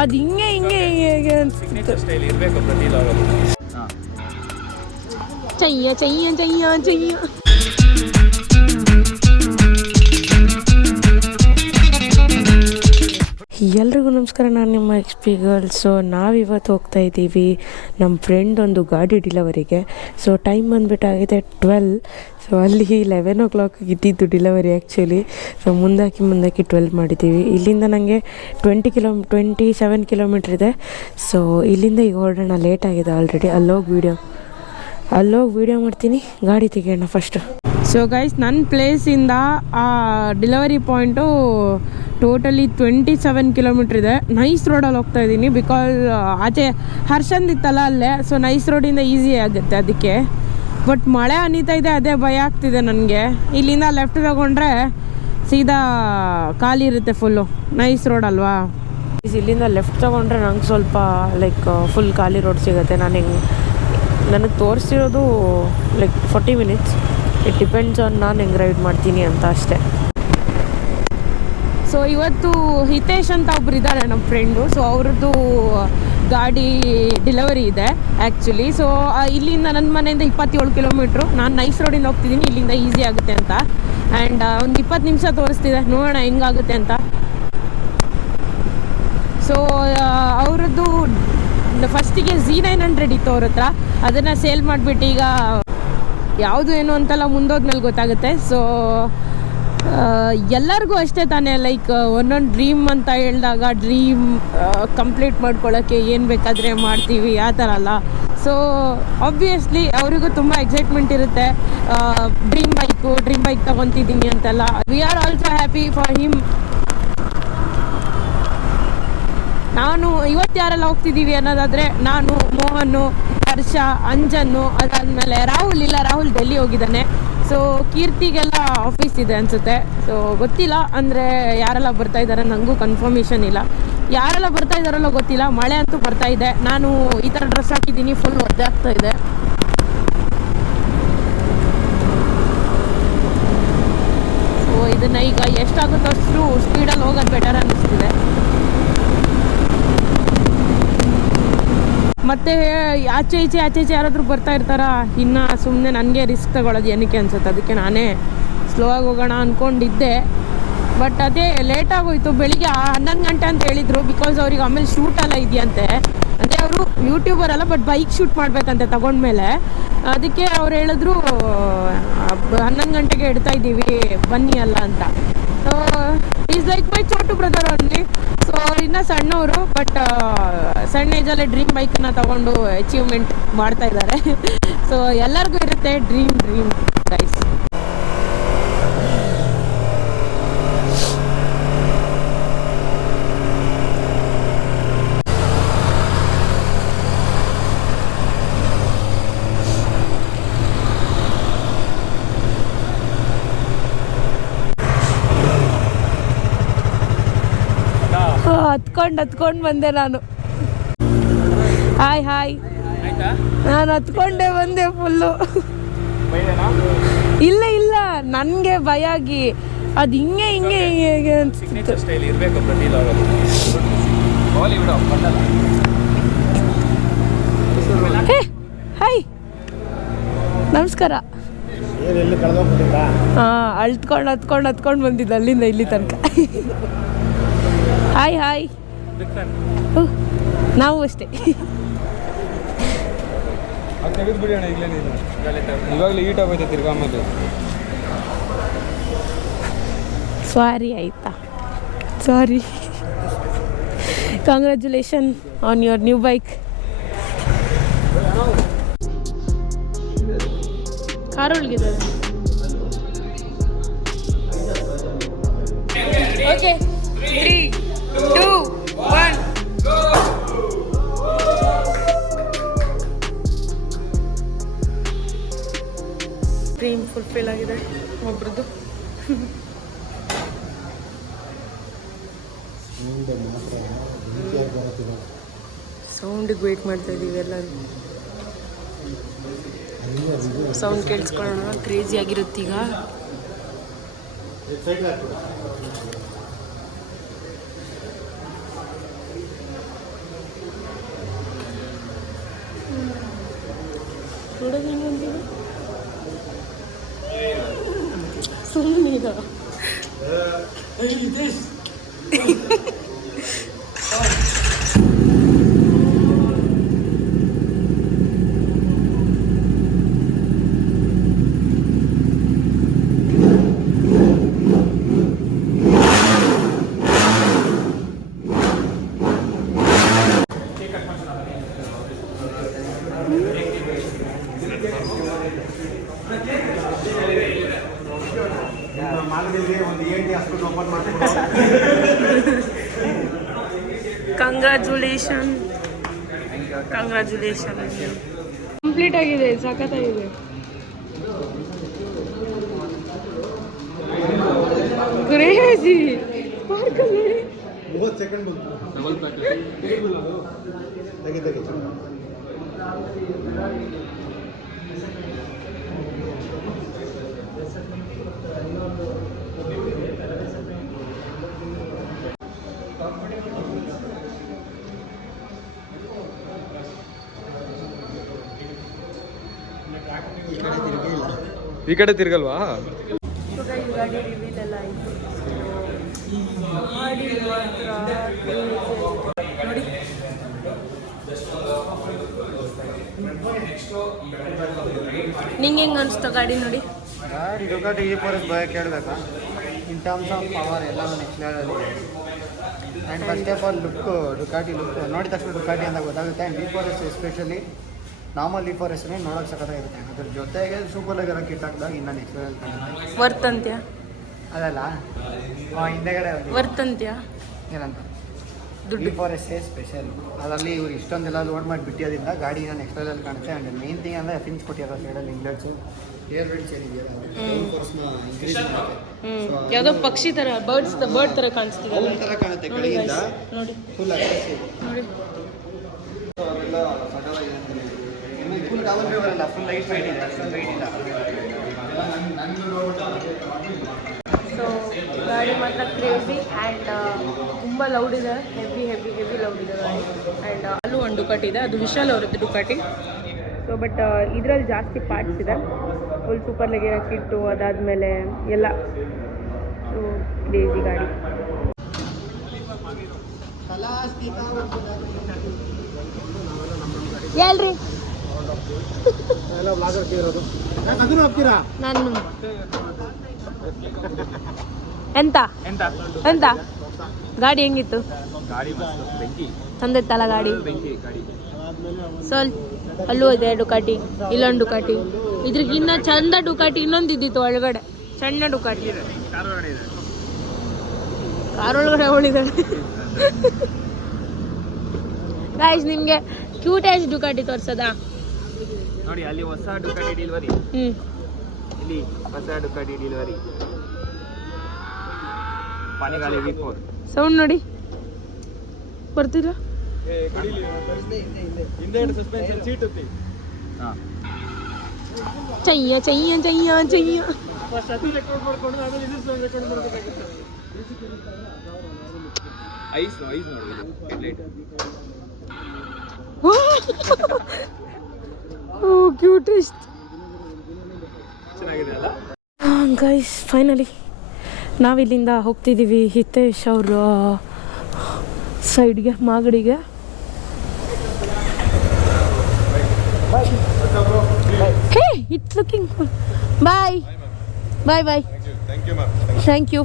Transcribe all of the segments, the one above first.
ಅದು ಹಿಂಗೆ ಹಿಂಗೆ ಹಿಂಗೆ ಅನ್ಸುತ್ತೆ. ಚಯ್ಯ ಚಯ್ಯ ಚಯ್ಯ ಚಯ್ಯ. ಎಲ್ರಿಗೂ ನಮಸ್ಕಾರ, ನಾನು ನಿಮ್ಮ XP ಗರ್ಲ್. ಸೊ ನಾವಿವತ್ತು ಹೋಗ್ತಾ ಇದ್ದೀವಿ ನಮ್ಮ ಫ್ರೆಂಡ್ ಒಂದು ಗಾಡಿ ಡಿಲವರಿಗೆ. ಸೊ ಟೈಮ್ ಬಂದುಬಿಟ್ಟಾಗಿದೆ 12. ಸೊ ಅಲ್ಲಿ 11 o'clock ಇದ್ದಿದ್ದು ಡಿಲವರಿ ಆ್ಯಕ್ಚುಲಿ. ಸೊ ಮುಂದಾಕಿ 12 ಮಾಡಿದ್ದೀವಿ. ಇಲ್ಲಿಂದ ನನಗೆ 27 ಕಿಲೋಮೀಟ್ರ್ ಇದೆ. ಸೊ ಇಲ್ಲಿಂದ ಈಗ ಹೊರಡೋಣ. ಲೇಟ್ ಆಗಿದೆ ಆಲ್ರೆಡಿ. ಅಲ್ಲೋಗಿ ವೀಡಿಯೋ ಮಾಡ್ತೀನಿ. ಗಾಡಿ ತೆಗೆಯೋಣ ಫಸ್ಟು. ಸೊ ಗೈಸ್, ನನ್ನ ಪ್ಲೇಸಿಂದ ಆ ಡಿಲವರಿ ಪಾಯಿಂಟು ಟೋಟಲಿ 27 ಕಿಲೋಮೀಟ್ರ್ ಇದೆ. ನೈಸ್ ರೋಡಲ್ಲಿ ಹೋಗ್ತಾ ಇದ್ದೀನಿ, ಬಿಕಾಸ್ ಆಚೆ ಹರ್ಷಂದ್ ಇತ್ತಲ್ಲ ಅಲ್ಲೇ. ಸೊ ನೈಸ್ ರೋಡಿಂದ ಈಸಿ ಆಗುತ್ತೆ ಅದಕ್ಕೆ. ಬಟ್ ಮಳೆ ಹನಿತಾ ಇದೆ, ಅದೇ ಭಯ ಆಗ್ತಿದೆ ನನಗೆ. ಇಲ್ಲಿಂದ ಲೆಫ್ಟ್ ತಗೊಂಡ್ರೆ ಸೀದಾ ಖಾಲಿ ಇರುತ್ತೆ ಫುಲ್ಲು. ನೈಸ್ ರೋಡ್ ಅಲ್ವಾ. ಇಲ್ಲಿಂದ ಲೆಫ್ಟ್ ತೊಗೊಂಡ್ರೆ ನಂಗೆ ಸ್ವಲ್ಪ ಲೈಕ್ ಫುಲ್ ಖಾಲಿ ರೋಡ್ ಸಿಗುತ್ತೆ. ನನಗೆ ತೋರಿಸಿರೋದು like 40 minutes. It depends on ನಾನು ಹೆಂಗೆ ರೈಡ್ ಮಾಡ್ತೀನಿ ಅಂತ ಅಷ್ಟೇ. ಸೊ ಇವತ್ತು ಹಿತೇಶ್ ಅಂತ ಒಬ್ರು ಇದ್ದಾರೆ ನಮ್ಮ ಫ್ರೆಂಡು. ಸೊ ಅವ್ರದ್ದು ಗಾಡಿ ಡಿಲವರಿ ಇದೆ ಆ್ಯಕ್ಚುಲಿ. ಸೊ ಇಲ್ಲಿಂದ ನನ್ನ ಮನೆಯಿಂದ 27 ಕಿಲೋಮೀಟ್ರು. ನಾನು ನೈಸ್ ರೋಡಿಂದ ಹೋಗ್ತಿದ್ದೀನಿ, ಇಲ್ಲಿಂದ ಈಸಿ ಆಗುತ್ತೆ ಅಂತ. ಆ್ಯಂಡ್ ಒಂದು 20 ನಿಮಿಷ ತೋರಿಸ್ತಿದೆ, ನೋಡೋಣ ಹೆಂಗಾಗುತ್ತೆ ಅಂತ. ಸೊ ಅವ್ರದ್ದು ಫಸ್ಟಿಗೆ Z900 ಇತ್ತು ಅವ್ರ ಹತ್ರ. ಅದನ್ನು ಸೇಲ್ ಮಾಡಿಬಿಟ್ಟು ಈಗ ಯಾವುದು ಏನು ಅಂತೆಲ್ಲ ಮುಂದೋದ್ಮೇಲೆ ಗೊತ್ತಾಗುತ್ತೆ. ಸೊ ಎಲ್ಲರಿಗೂ ಅಷ್ಟೇ ತಾನೇ, ಲೈಕ್ ಒಂದೊಂದು ಡ್ರೀಮ್ ಅಂತ ಹೇಳಿದಾಗ ಡ್ರೀಮ್ ಕಂಪ್ಲೀಟ್ ಮಾಡ್ಕೊಳ್ಳೋಕ್ಕೆ ಏನು ಬೇಕಾದರೆ ಮಾಡ್ತೀವಿ, ಆ ಥರ ಅಲ್ಲ. ಸೊ ಆಬ್ವಿಯಸ್ಲಿ ಅವರಿಗೂ ತುಂಬ ಎಕ್ಸೈಟ್ಮೆಂಟ್ ಇರುತ್ತೆ. ಡ್ರೀಮ್ ಬೈಕ್ ತೊಗೊತಿದ್ದೀನಿ ಅಂತೆಲ್ಲ. We are also happy for him. ನಾನು ಇವತ್ತು ಯಾರೆಲ್ಲ ಹೋಗ್ತಿದ್ದೀವಿ ಅನ್ನೋದಾದರೆ, ನಾನು, ಮೋಹನು, ಹರ್ಷ, ಅಂಜನ್ನು, ಅದಾದಮೇಲೆ ರಾಹುಲ್ ಡೆಲ್ಲಿ ಹೋಗಿದ್ದಾನೆ. ಸೊ ಕೀರ್ತಿಗೆಲ್ಲ ಆಫೀಸ್ ಇದೆ ಅನಿಸುತ್ತೆ. ಸೊ ಗೊತ್ತಿಲ್ಲ, ಅಂದರೆ ಯಾರೆಲ್ಲ ಬರ್ತಾ ಇದ್ದಾರೆ ನನಗೂ ಕನ್ಫರ್ಮೇಷನ್ ಇಲ್ಲ. ಯಾರೆಲ್ಲ ಬರ್ತಾ ಇದ್ದಾರಲ್ಲೋ ಗೊತ್ತಿಲ್ಲ. ಮಳೆ ಅಂತೂ ಬರ್ತಾ ಇದೆ. ನಾನು ಈ ಥರ ಡ್ರೆಸ್ ಹಾಕಿದ್ದೀನಿ, ಫುಲ್ ಒದ್ದೆ ಆಗ್ತಾ ಇದೆ. ಸೊ ಇದನ್ನು ಈಗ ಎಷ್ಟಾಗುತ್ತೋ ಅಷ್ಟು ಸ್ಪೀಡಲ್ಲಿ ಹೋಗೋದು ಬೆಟರ್ ಅನ್ನಿಸ್ತಿದೆ. ಮತ್ತು ಆಚೆ ಈಚೆ ಯಾರಾದರೂ ಬರ್ತಾ ಇರ್ತಾರ, ಇನ್ನು ಸುಮ್ಮನೆ ನನಗೆ ರಿಸ್ಕ್ ತಗೊಳ್ಳೋದು ಏನಕ್ಕೆ ಅನ್ಸುತ್ತೆ. ಅದಕ್ಕೆ ನಾನೇ ಸ್ಲೋ ಆಗಿ ಹೋಗೋಣ ಅಂದ್ಕೊಂಡಿದ್ದೆ. ಬಟ್ ಅದೇ ಲೇಟಾಗೋಯ್ತು. ಬೆಳಿಗ್ಗೆ 11 ಗಂಟೆ ಅಂತ ಹೇಳಿದರು, ಬಿಕಾಸ್ ಅವ್ರಿಗೆ ಆಮೇಲೆ ಶೂಟೆಲ್ಲ ಇದೆಯಂತೆ. ಅಂದರೆ ಅವರು ಯೂಟ್ಯೂಬರ್ ಅಲ್ಲ, ಬಟ್ ಬೈಕ್ ಶೂಟ್ ಮಾಡಬೇಕಂತೆ ತಗೊಂಡ್ಮೇಲೆ. ಅದಕ್ಕೆ ಅವ್ರು ಹೇಳಿದ್ರು 11 ಗಂಟೆಗೆ ಇಡ್ತಾ ಇದ್ದೀವಿ ಬನ್ನಿ ಅಲ್ಲ ಅಂತ. ಸೊ ಈಸ್ ಲೈಕ್ ಮೈ ಚೋಟು ಬ್ರದರ್ ಓನ್ಲಿ. ಸೊ ಇನ್ನೂ ಸಣ್ಣವರು, ಬಟ್ ಸಣ್ಣ ಏಜಲ್ಲೇ ಡ್ರೀಮ್ ಬೈಕನ್ನು ತಗೊಂಡು ಅಚೀವ್ಮೆಂಟ್ ಮಾಡ್ತಾ ಇದ್ದಾರೆ. ಸೊ ಎಲ್ಲರಿಗೂ ಇರುತ್ತೆ ಡ್ರೀಮ್ ಗೈಸ್. ಹತ್ಕೊಂಡು ಬಂದೆ ನಾನು. ಹಾಯ್ ನಾನು ಹತ್ಕೊಂಡೆ ಬಂದೆ ಫುಲ್ಲು. ಇಲ್ಲ ನನಗೆ ಭಯ ಆಗಿ ಅದು ಹಿಂಗೆ ಅನ್ಸುತ್ತೆ. ಹಾಯ್ ನಮಸ್ಕಾರ. ಹತ್ಕೊಂಡು ಬಂದಿದ್ದೆ ಅಲ್ಲಿಂದ ಇಲ್ಲಿ ತನಕ. ಹಾಯ್ ನಾವು ಅಷ್ಟೇ. ಸಾರಿ ಆಯ್ತಾ? Sorry. Congratulation on your new bike. ಕಾರೊಳಗಿದೆ. Okay, 3, 2, 1 go. ಡ್ರೀಮ್ ಫುಲ್ಫಿಲ್ ಆಗಿದೆ ಒಬ್ರದ್ದು. ಸೌಂಡಿಗೆ ವೇಟ್ ಮಾಡ್ತಾ ಇದ್ದೀವಿ ಎಲ್ಲರೂ. ಸೌಂಡ್ ಕೇಳಿಸ್ಕೊಳ್ಳೋಣ. ಕ್ರೇಜಿ ಆಗಿರುತ್ತೀಗ. ಸುಮ್ಮನೀಗ ಕಂಗ್ರ್ಯಾಚುಲೇಷನ್ ಕಂಪ್ಲೀಟ್ ಆಗಿದೆ, ಸಖತ್ತಾಗಿದೆ. ಕ್ರೇಜಿ ಪಾರ್ಕಲ್ಲಿ 30 ಸೆಕೆಂಡ್ ಬಂತು. ಈ ಕಡೆ ತಿರ್ಗಲ್ವಾ? ಗಾಡಿ ರಿವೀಲ್ ಎಲ್ಲ ಆಯಿತು. ಗಾಡಿ ಮಾತ್ರ ನೋಡಿ, ನಿಂಗೆ ಹೆಂಗೆ ಅನಿಸ್ತು ಗಾಡಿ ನೋಡಿ? ಗಾಡಿ ಡುಕಾಟಿ E4S ಭಯ ಕೇಳಬೇಕಾ? ಇನ್ ಟರ್ಮ್ಸ್ ಆಫ್ ಪವರ್ ಎಲ್ಲನೂ next level. And first of all Ducati look ನೋಡಿದ ತಕ್ಷಣ ಡುಕಾಟಿ ಅಂತ ಗೊತ್ತಾಗುತ್ತೆ. And E4S especially normal E4S ನೋಡೋಕೆ ಸಖತ್ತಾಗಿರುತ್ತೆ. ಅದ್ರ ಜೊತೆಗೆ ಸೂಪರಾಗಿರೋ ಕಿಟ್ ಹಾಕಿದಾಗ ಇನ್ನೂ ನೆಕ್ಸ್ಟ್ ಲೆವೆಲ್ ಕಾಣುತ್ತೆ. ವರ್ತ್ ಅಂತ್ಯ ಅದಲ್ಲ ಹಿಂದೆಗಡೆ ವರ್ತ್ ಅಂತ್ಯ ಏನಂತ ದುಡ್ಡು E4S ಸ್ಪೆಷಲ್. ಅದರಲ್ಲಿ ಇವ್ರು ಇಷ್ಟೊಂದೆಲ್ಲ ಲೋಡ್ ಮಾಡಿ ಬಿಟ್ಟಿರೋದ್ರಿಂದ ಗಾಡಿ ಇನ್ನೂ ನೆಕ್ಸ್ಟ್ ಲೆವೆಲ್ ಕಾಣುತ್ತೆ. ಆ್ಯಂಡ್ ಮೇನ್ ಥಿಂಗ್ ಅಂದರೆ ಫಿನ್ಸ್ ಕೊಟ್ಟಿರೋ ಸೈಡಲ್ಲಿ ಇಂಗ್ಲೆಟ್ಸು ಏರ್ ವೆಂಟ್ಸ್ ಏನಿದೆಯಲ್ಲ ಫೋರ್ಸ್ನ ಇನ್ಕ್ರೀಸ್ ಮಾಡುತ್ತೆ. ಯಾವುದೋ ಪಕ್ಷಿ ಥರ ಬರ್ಡ್ ಥರ ಕಾಣಿಸ್ತಿದೆ ಥರ ಕಾಣುತ್ತೆ ಕಡೆಯಿಂದ ನೋಡಿ, ಫುಲ್ ಅಗ್ರೆಸಿವ್ ನೋಡಿ. ಅವೆಲ್ಲ ಸಡಲಾಗಿದೆ. ಇನ್ನು ಫುಲ್ ಡೌನ್ ವೇ ಬರಲ್ಲ, ಫುಲ್ ಲೈಟ್ ವೈಟ್ ಇದೆ, ಅಷ್ಟೊಂದು ವೈಟ್ ಇಲ್ಲ. ಸೊ ಗಾಡಿ ಮಾತ್ರ ಕ್ರೇಜಿ ಆ್ಯಂಡ್ ತುಂಬ ಲೌಡ್ ಇದೆ, ಹೆವಿ ಲೌಡ್ ಇದೆ ಗಾಡಿ. ಆ್ಯಂಡ್ ಅಲ್ಲೂ ಒಂದು ಡುಕಾಟಿ ಇದೆ, ಅದು ವಿಶಾಲ್ ಅವರದ್ದು ಡುಕಾಟಿ. ಸೊ ಬಟ್ ಇದರಲ್ಲಿ ಜಾಸ್ತಿ ಪಾರ್ಟ್ಸ್ ಇದೆ, ಫುಲ್ ಸೂಪರ್ ಲೆಗಿರೋ ಕಿಟ್ಟು, ಅದಾದಮೇಲೆ ಎಲ್ಲ. ಸೊ ಕ್ರೇಜಿ ಗಾಡಿ. ಹೇಳ್ರಿ ನಾನು ಎಂತ ಗಾಡಿ ಹೆಂಗಿತ್ತು? ತಂದಿತ್ತಲ್ಲ ಗಾಡಿ. ಸೊ ಅಲ್ಲೂ ಇದೆ ಡುಕಾಟಿ, ಇಲ್ಲೊಂದು ಡುಕಾಟಿ, ಇದ್ರಿಗಿನ್ನ ಚಂದ ಡುಕಾಟಿ ಇನ್ನೊಂದು ಇದ್ದಿತ್ತು ಒಳಗಡೆ, ಸಣ್ಣ ಡುಕಾಟಿ ಕಾರ್ ಒಳಗಡೆ ಅವಳಿದ್ದಾಳೆ. ಗೈಸ್ ನಿಮಗೆ ಕ್ಯೂಟೇಜ್ ಡುಕಾಟಿ ತೋರ್ಸದಾ? ನೋಡಿ ಅಲ್ಲಿ ಹೊಸ ಡುಕಾಟಿ ಡೆಲಿವರಿ. ಇಲ್ಲಿ ಹೊಸ ಡುಕಾಟಿ ಡೆಲಿವರಿ. ಪಾನಿಗಾಲಿ V4 ಸೌಂಡ್ ನೋಡಿ, ಬರ್ತೀರಾ? ಚಯ್ಯ ಚಯ್ಯ ಚಯ್ಯ ಚಯ್ಯ. ಐಸ್ ನೋಡಿ ಹೆಡ್ಲೈಟ್. Oh cutest. ಚೆನ್ನಾಗಿದೆ ಅಲ್ಲ ಗೈಸ್? ಫೈನಲಿ ನಾವಿಲ್ಲಿಂದ ಹೋಗ್ತಿದ್ದೀವಿ ಹಿತೇಶ್ ಅವ್ರ ಸೈಡ್ಗೆ, ಮಾಗಡಿಗೆ. Hey it's looking full. Bye bye bye. Thank you.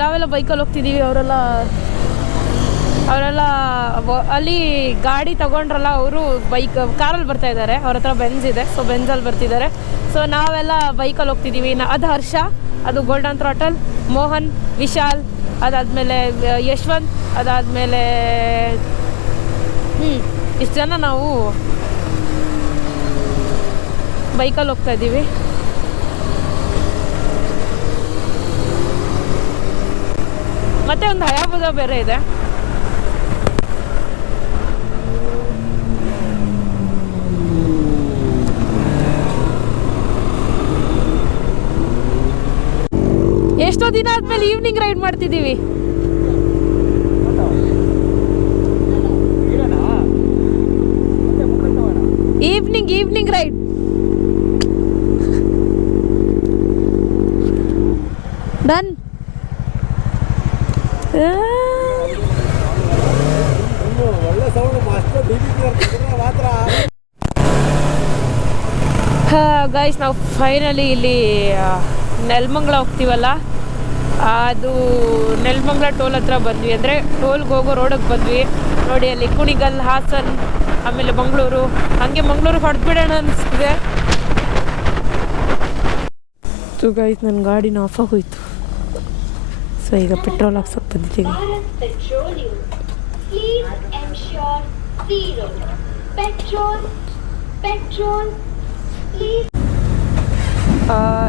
ನಾವೆಲ್ಲ ಬೈಕಲ್ಲಿ ಹೋಗ್ತಿದ್ದೀವಿ, ಅವರೆಲ್ಲ ಅಲ್ಲಿ ಗಾಡಿ ತಗೊಂಡ್ರಲ್ಲ, ಅವರು ಕಾರಲ್ಲಿ ಬರ್ತಾ ಇದ್ದಾರೆ. ಅವ್ರ ಹತ್ರ ಬೆಂಜ್ ಇದೆ, ಸೊ ಬೆಂಜಲ್ಲಿ ಬರ್ತಿದ್ದಾರೆ. ಸೊ ನಾವೆಲ್ಲ ಬೈಕಲ್ಲಿ ಹೋಗ್ತಿದ್ದೀವಿ. ಅದು ಹರ್ಷ, ಅದು ಗೋಲ್ಡನ್ ಥ್ರಾಟಲ್, ಮೋಹನ್, ವಿಶಾಲ್, ಅದಾದಮೇಲೆ ಯಶ್ವಂತ್, ಅದಾದಮೇಲೆ ಇಷ್ಟು ಜನ ನಾವು ಬೈಕಲ್ಲಿ ಹೋಗ್ತಾ ಇದ್ದೀವಿ. ಮತ್ತೆ ಒಂದು ಹಯಾಬುಜಾ ಬೇರೆ ಇದೆ. ಎಷ್ಟೋ ದಿನ ಆದ್ಮೇಲೆ ಈವ್ನಿಂಗ್ ರೈಡ್ ಮಾಡ್ತಿದ್ದೀವಿ. ರೈಟ್. ಡನ್. ಗೈಸ್ ನಾವು ಫೈನಲಿ ಇಲ್ಲಿ ನೆಲಮಂಗಲ ಹೋಗ್ತೀವಲ್ಲ, ಅದು ನೆಲಮಂಗಲ ಟೋಲ್ ಹತ್ರ ಬಂದ್ವಿ. ಅಂದರೆ ಟೋಲ್ಗೆ ಹೋಗೋ ರೋಡಿಗೆ ಬಂದ್ವಿ. ನೋಡಿ ಅಲ್ಲಿ ಕುಣಿಗಲ್, ಹಾಸನ್, ಆಮೇಲೆ ಮಂಗಳೂರು, ಹಾಗೆ ಮಂಗಳೂರು ಹೊಡೆದ್ಬಿಡೋಣ ಅನಿಸ್ತಿದೆ. ಸೊ ಗೈಸ್ ನನ್ನ ಗಾಡಿನ ಆಫ್ ಆಗೋಯ್ತು. ಸೊ ಈಗ ಪೆಟ್ರೋಲ್ ಹಾಕ್ಸೋಕೆ ಬಂದಿದ್ದೀವಿ.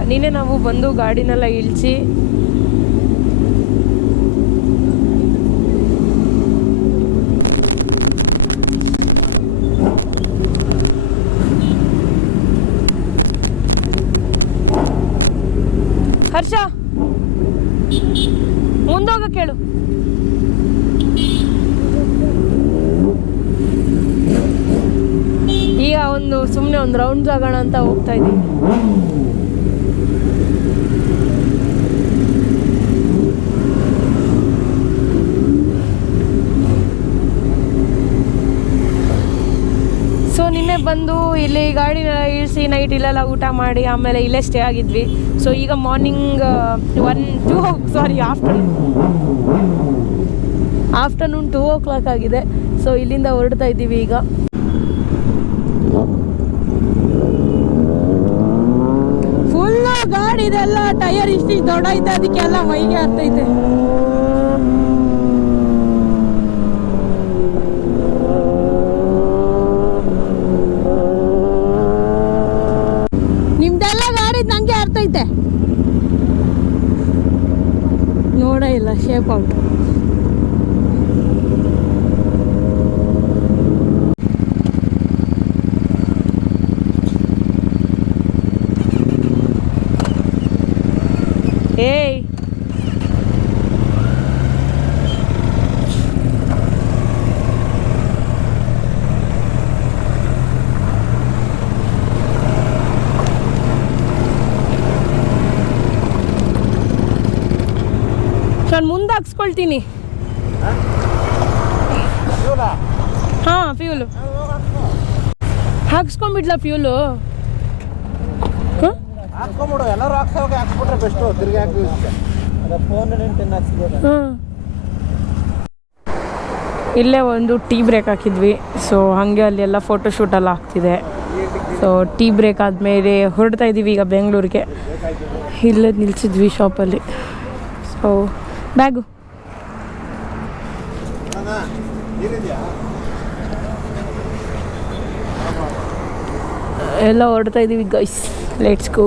ನೀನೇ ನಾವು ಬಂದು ಗಾಡಿನೆಲ್ಲ ಇಳಿಸಿ ಹರ್ಷ ಮುಂದೋಗ ಕೇಳು. ಈಗ ಸುಮ್ಮನೆ ಒಂದು ರೌಂಡ್ ಆಗೋಣ ಅಂತ ಹೋಗ್ತಾ ಇದ್ದೀವಿ. ಸೊ ನಿನ್ನೆ ಬಂದು ಇಲ್ಲಿ ಗಾಡಿನ ಇಳಿಸಿ ನೈಟ್ ಇಲ್ಲೆಲ್ಲ ಊಟ ಮಾಡಿ ಆಮೇಲೆ ಇಲ್ಲೇ ಸ್ಟೇ ಆಗಿದ್ವಿ. ಸೊ ಈಗ ಮಾರ್ನಿಂಗ್ ಆಫ್ಟರ್ನೂನ್ 2 o'clock ಆಗಿದೆ. ಸೊ ಇಲ್ಲಿಂದ ಹೊರಡ್ತಾ ಇದ್ದೀವಿ ಈಗ. ಫುಲ್ಲು ಗಾಡಿ ಇದೆಲ್ಲ ಟೈರ್ ಇಷ್ಟು ದೊಡ್ಡ ಐತೆ, ಅದಕ್ಕೆಲ್ಲ ಮೈಗೆ ಹತ್ತೈತೆ. ನಿಮ್ದೆಲ್ಲ ಗಾಡಿ ನಂಗೆ ಅರ್ಥೈತೆ, ನೋಡ ಇಲ್ಲ ಶೇಪ್ ಔಟ್. ಏಯ್ ನಾನು ಮುಂದೆ ಹಾಕ್ಸ್ಕೊಳ್ತೀನಿ. ಹಾಂ ಫ್ಯೂಲು ಹಾಕ್ಸ್ಕೊಂಡ್ಬಿಡ್ಲಾ ಫ್ಯೂಲು? ಹಾಕ್ಕೊಂಬಿಡು, ಎಲ್ಲರೂ ಹಾಕ್ಸೋಕೆ ಹಾಕ್ಸ್ಬಿಟ್ರೆ ಬೆಸ್ಟು. ತಿರ್ಗಿ ಹಾಕಿ ಫೋನ್ ಹಾಕ್ಸಿದ್ದಾರೆ. ಇಲ್ಲೇ ಒಂದು ಟೀ ಬ್ರೇಕ್ ಹಾಕಿದ್ವಿ. ಸೊ ಹಾಗೆ ಅಲ್ಲಿ ಎಲ್ಲ ಫೋಟೋಶೂಟ್ ಎಲ್ಲ ಆಗ್ತಿದೆ. ಸೊ ಟೀ ಬ್ರೇಕ್ ಆದಮೇಲೆ ಹೊರಡ್ತಾ ಇದ್ದೀವಿ ಈಗ ಬೆಂಗಳೂರಿಗೆ. ಇಲ್ಲೇ ನಿಲ್ಸಿದ್ವಿ ಶಾಪಲ್ಲಿ. ಸೊ ಬ್ಯಾಗು ಎಲ್ಲ ಹೊರಡ್ತಾ ಇದ್ದೀವಿ ಗೈಸ್. Let's go.